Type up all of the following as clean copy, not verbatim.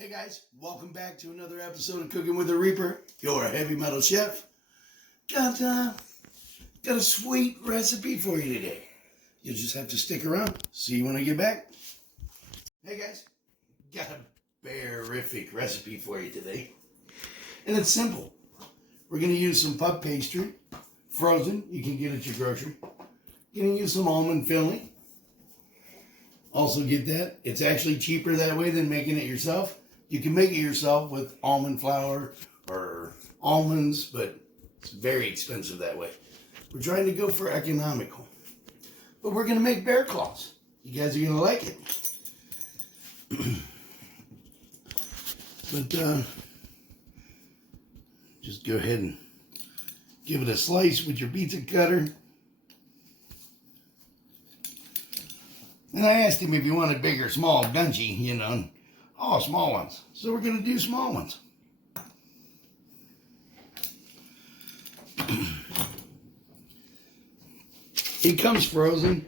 Hey guys, welcome back to another episode of Cooking with the Reaper, your heavy metal chef. Got a sweet recipe for you today. You'll just have to stick around. See you when I get back. Hey guys, got a berrific recipe for you today. And it's simple. We're going to use some puff pastry, frozen, you can get at your grocery. You're going to use some almond filling. Also get that. It's actually cheaper that way than making it yourself. You can make it yourself with almond flour or almonds, but it's very expensive that way. We're trying to go for economical. But we're going to make bear claws. You guys are going to like it. But just go ahead and give it a slice with your pizza cutter. And I asked him if he wanted big or small, Dungy, you know. Oh, small ones. So we're going to do small ones. It comes frozen.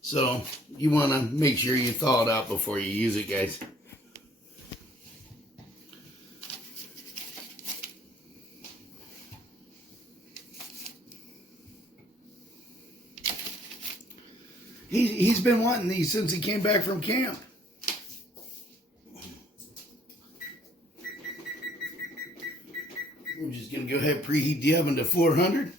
So you want to make sure you thaw it out before you use it, guys. He's been wanting these since he came back from camp. We're just going to go ahead and preheat the oven to 400.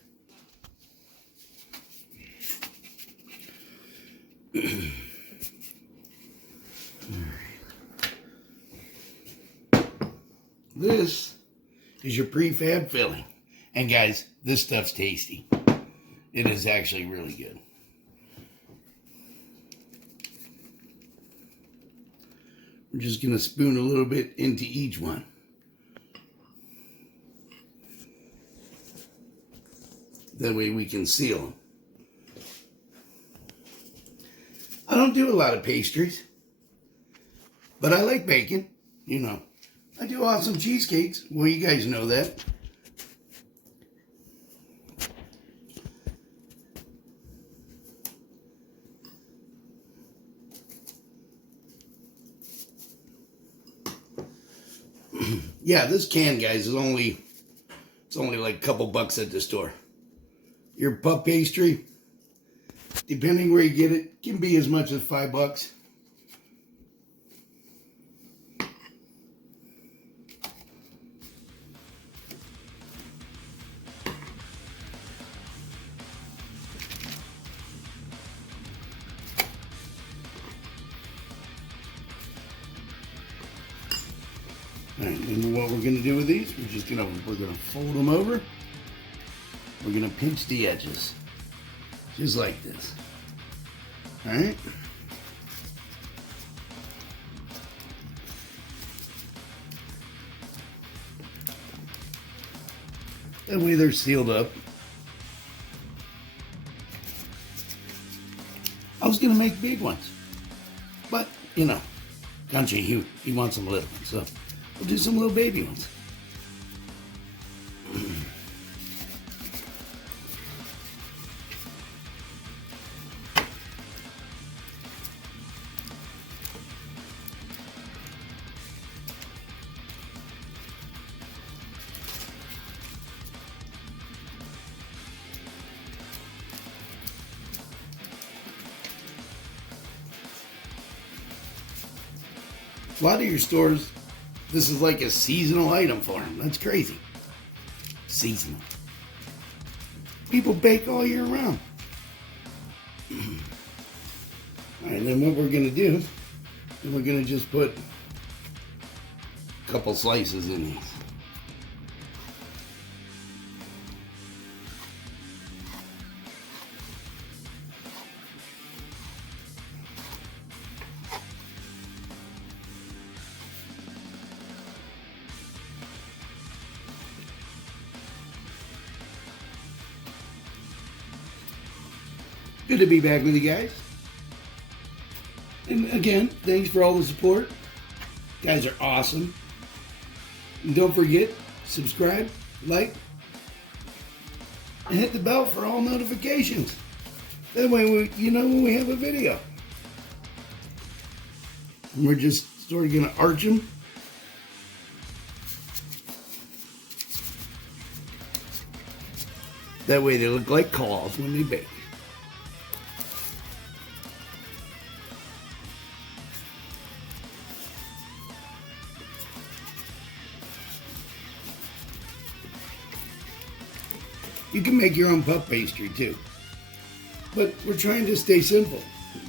This is your prefab filling. And guys, this stuff's tasty. It is actually really good. We're just going to spoon a little bit into each one. That way we can seal them. I don't do a lot of pastries, but I like baking, you know. I do awesome cheesecakes. Well, you guys know that. Yeah, this can, guys, is only like a couple bucks at the store. Your puff pastry, depending where you get it, can be as much as $5. All right, and what we're going to do with these, we're going to fold them over. We're going to pinch the edges, just like this. All right. That way they're sealed up. I was going to make big ones, but, you know, Country, he wants some little ones, so we'll do some little baby ones. A lot of your stores, this is like a seasonal item for them. That's crazy. Seasonal. People bake all year round. All right, then what we're going to do, we're going to just put a couple slices in these. Good to be back with you guys. And again, thanks for all the support. You guys are awesome. And don't forget, subscribe, like, and hit the bell for all notifications. That way you know when we have a video. And we're just So we're going to arch them. That way they look like claws when they bake. You can make your own puff pastry too. But we're trying to stay simple.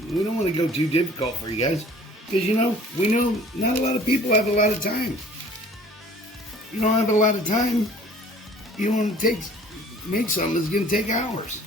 We don't want to go too difficult for you guys. Because we know not a lot of people have a lot of time. You don't have a lot of time. You want to make something that's going to take hours.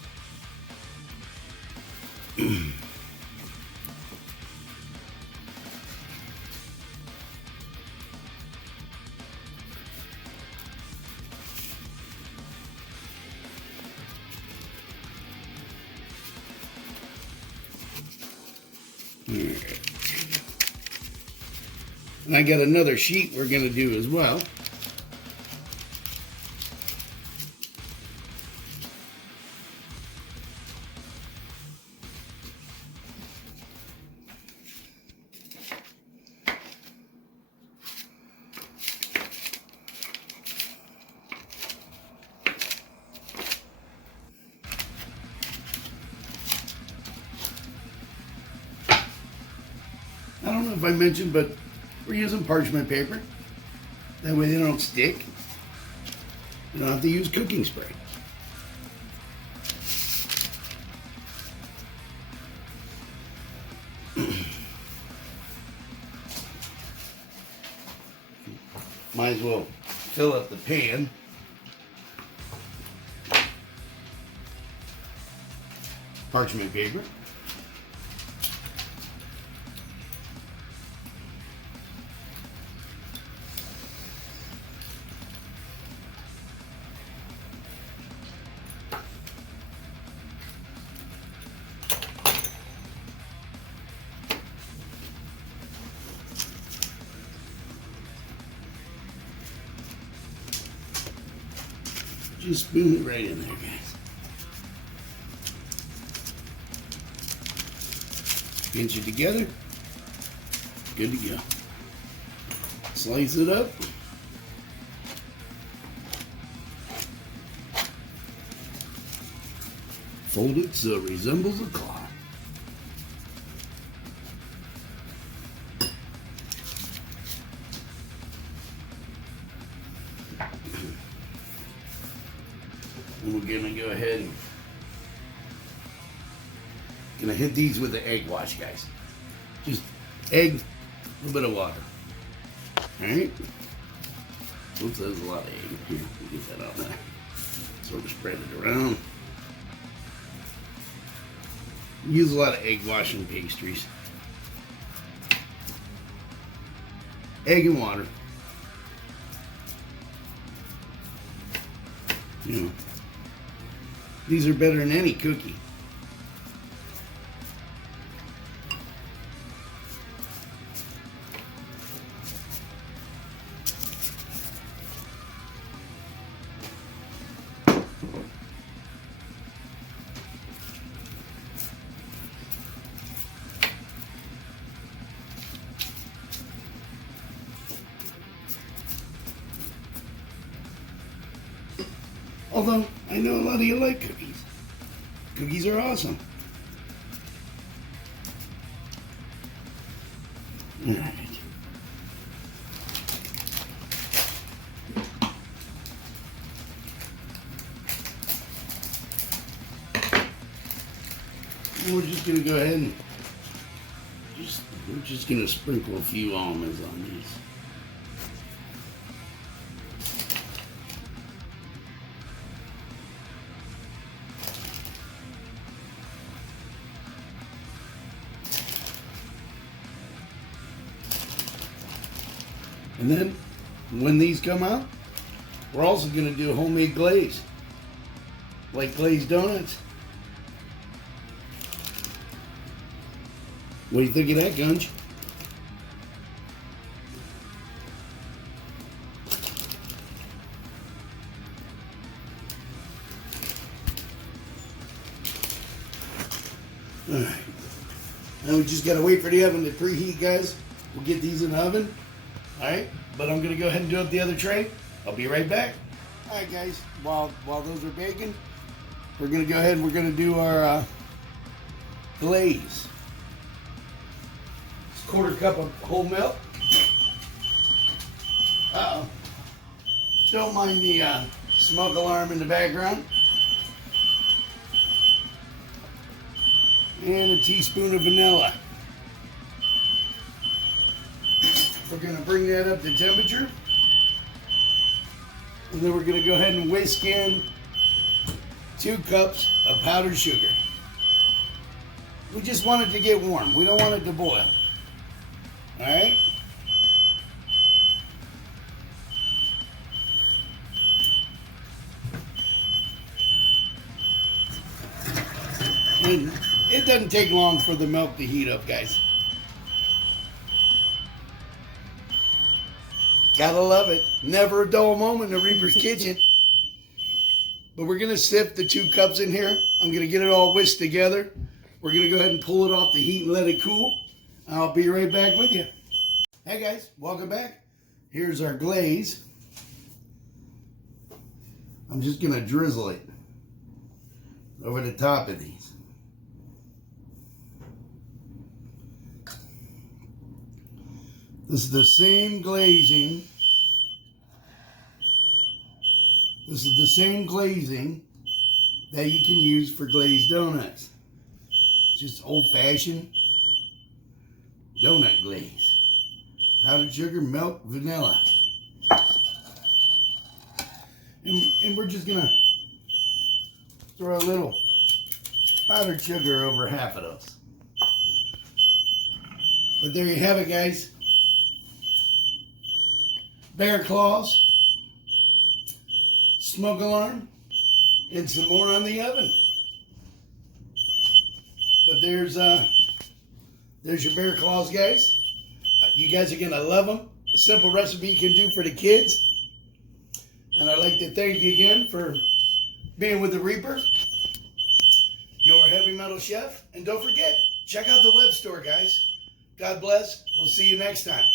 And I got another sheet we're going to do as well. I don't know if I mentioned, but we're using parchment paper. That way they don't stick. You don't have to use cooking spray. Might as well fill up the pan. Parchment paper. Just spoon it right in there, guys. Pinch it together. Good to go. Slice it up. Fold it so it resembles a claw. And we're gonna go ahead and hit these with the egg wash, guys. Just egg, a little bit of water. Alright? Oops, there's a lot of egg. Here, we'll get that out there. Sort of spread it around. Use a lot of egg washing pastries. Egg and water. These are better than any cookie. Although, I know a lot of you like cookies. Cookies are awesome. Alright. We're just going to go ahead and we're just going to sprinkle a few almonds on these. And then, when these come out, we're also going to do a homemade glaze. Like glazed donuts. What do you think of that, Gunge? Alright. Now we just got to wait for the oven to preheat, guys. We'll get these in the oven. All right, but I'm gonna go ahead and do up the other tray. I'll be right back. All right, guys, while those are baking, we're gonna go ahead and we're gonna do our glaze. It's a 1/4 cup of whole milk. Uh-oh. Don't mind the smoke alarm in the background. And a teaspoon of vanilla. We're going to bring that up to temperature. And then we're going to go ahead and whisk in 2 cups of powdered sugar. We just want it to get warm. We don't want it to boil. All right? And it doesn't take long for the milk to heat up, guys. Gotta love it. Never a dull moment in the Reaper's kitchen. But we're gonna sift the 2 cups in here. I'm gonna get it all whisked together. We're gonna go ahead and pull it off the heat and let it cool. I'll be right back with you. Hey guys, welcome back. Here's our glaze. I'm just gonna drizzle it over the top of these. This is the same glazing. This is the same glazing that you can use for glazed donuts. Just old-fashioned donut glaze. Powdered sugar, milk, vanilla. And we're just gonna throw a little powdered sugar over half of those. But there you have it, guys. Bear claws, smoke alarm, and some more on the oven. But there's your bear claws, guys. You guys are gonna love them. A simple recipe you can do for the kids. And I'd like to thank you again for being with the Reaper, your heavy metal chef. And don't forget, check out the web store, guys. God bless. We'll see you next time.